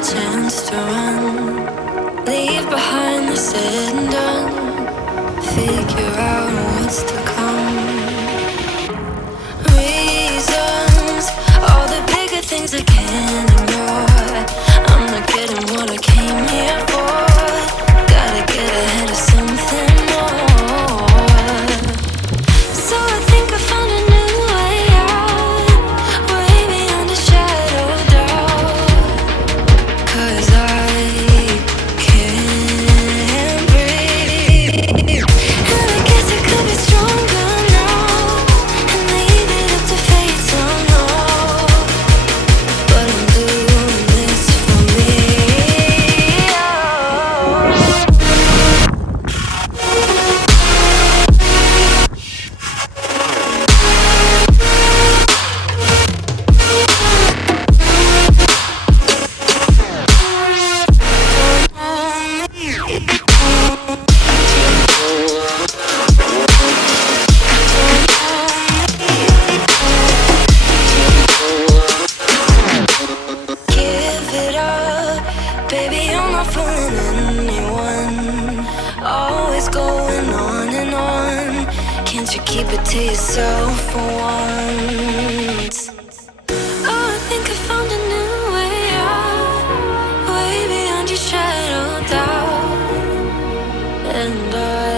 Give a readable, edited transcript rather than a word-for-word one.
chance to run, leave behind the said and done, figure out what's to come. Reasons, all the bigger things I can't ignore. I'm not getting what I came here for. Gotta get ahead of something more. So I think I found a new way out, way beyond a shadow of doubt. 'Cause I can't breathe, and I guess I could be stronger now and leave it up to fate somehow. But I'm doing this for me. Give it up, baby, I'm not fooling anyone. Always going on and on. Can't you keep it to yourself for once? Oh, I think I found a new way out, way beyond your shadow of doubt. And I